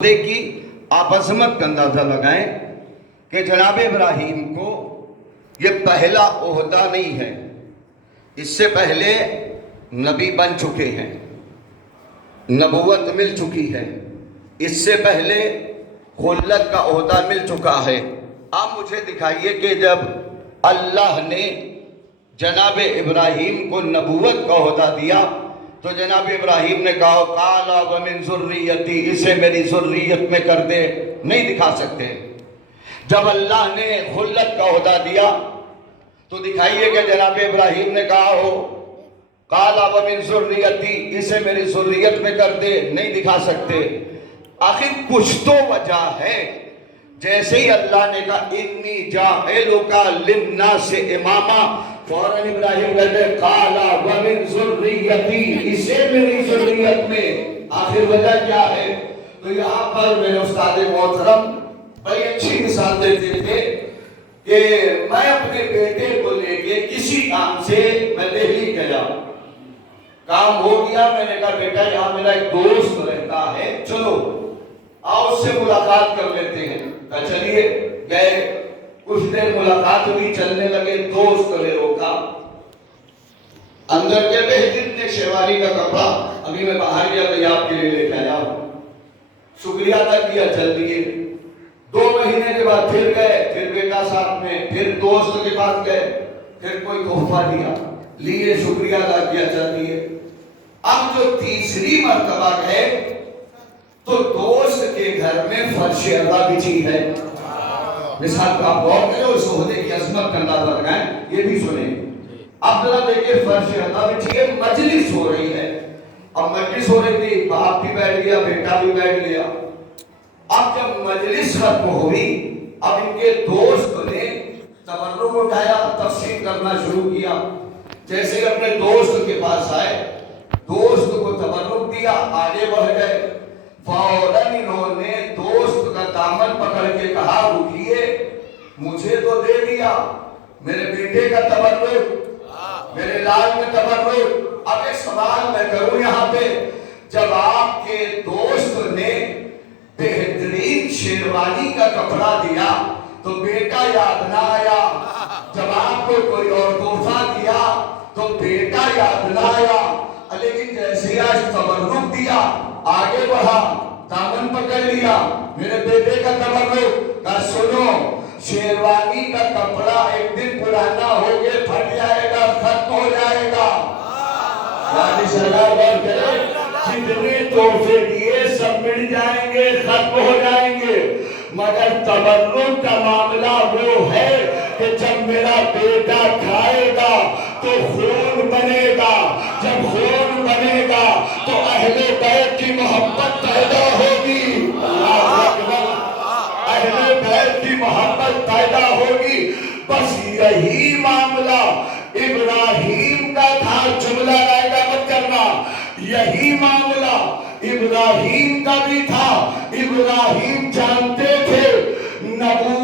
की आप अजमत का अंदाजा लगाएं कि जनाब इब्राहीम को ये पहला ओहदा नहीं है, इससे पहले नबी बन चुके हैं, नबूवत मिल चुकी है, इससे पहले खुल्लत का ओहदा मिल चुका है। आप मुझे दिखाइए कि जब अल्लाह ने जनाब इब्राहीम को नबूवत का ओहदा दिया तो जनाब इब्राहीम ने कहा काला व मिन ज़ुर्रियती, इसे मेरी ज़ुर्रियत में कर दे, नहीं दिखा सकते। जब अल्लाह ने खुल्लत का ओहदा दिया तो दिखाइए कि जनाब इब्राहीम ने कहा हो काला व मिन ज़ुर्रियती, इसे मेरी ज़ुर्रियत में कर दे, नहीं दिखा सकते। आखिर कुछ तो वजह है। जैसे ही अल्लाह ने कहा इन्नी जाइलुका लिन्नास इमामा, फौरन इब्राहीम कहते काला व मिन ज़ुर्रियती, इसे मेरी ज़ुर्रियत में। आखिर वजह क्या है? तो यहाँ पर मेरे उस्ताद मोहतरम बड़ी अच्छी मिसाल देते थे कि मैं अपने बेटे को लेके किसी काम से मैं दिल्ली गया, काम हो गया, मैंने कहा बेटा यहाँ मेरा एक दोस्त रहता है, चलो आओ उससे मुलाकात कर लेते हैं। कहा चलिए, गए, कुछ देर मुलाकात हुई, चलने लगे, दोस्त ने रोका, अंदर के बेहतरीन ने शेरवानी का कपड़ा, अभी मैं बाहर गया तो आपके लिए लेके आया, शुक्रिया अदा किया, चल दिए। 2 महीने के बाद फिर गए, फिर बेटा साथ में, फिर दोस्त के पास गए, फिर कोई तोहफा दिया, लिए, शुक्रिया अदा किया, चल दिए। अब जो तीसरी मर्तबा है तो दोस्त के घर में फर्श अदा बिछी है। मिसाल को आप गौर करें, उस ओहदे की अजमत का अंदाजा लगाएं, ये भी सुने। अब जरा देखिए, फर्श अदा बिछी है, मजलिस हो रही है। अब मजलिस हो रही थी, बाप भी बैठ गया, बेटा भी बैठ गया। अब जब मजलिस खत्म हुई, अब इनके दोस्त ने तबर्रुक उठाया, तफसील करना शुरू किया। जैसे अपने दोस्त के पास आए, दोस्त को तबर्रुक दिया, आगे बढ़ गए, फौरन इन्होंने दोस्त का दामन पकड़ के कहा रुकिए, मुझे तो दे दिया, मेरे बेटे का तबर्रुक, मेरे लाल में तबर्रुक। अब एक सवाल मैं करूं यहाँ पे, जब आपके दोस्त ने बेहतरीन शेरवानी का कपड़ा दिया तो बेटा याद ना आया, जब आपको कोई और तोहफा दिया तो बेटा याद ना आया, लेकिन जैसे आज तबर्रुक दिया, आगे बढ़ा, दामन पकड़ लिया, मेरे बेटे का तबर्रुक। का सुनो, शेरवानी का कपड़ा एक दिन पुराना हो गया, फट जाएगा, खत्म हो जाएगा। जितने तोहफे दिए सब मिल जाएंगे, खत्म हो जाएंगे, मगर तबर्रुक का मामला वो है कि जब मेरा बेटा खाएगा तो खून बनेगा, जब खून बनेगा तो अहले बैत की मोहब्बत पैदा होगी, अहले बैत की मोहब्बत पैदा होगी। बस यही मामला इब्राहीम का था, जुमला लायदा मत करना, यही मामला इब्राहीम का भी था। इब्राहीम जानते थे नबूवत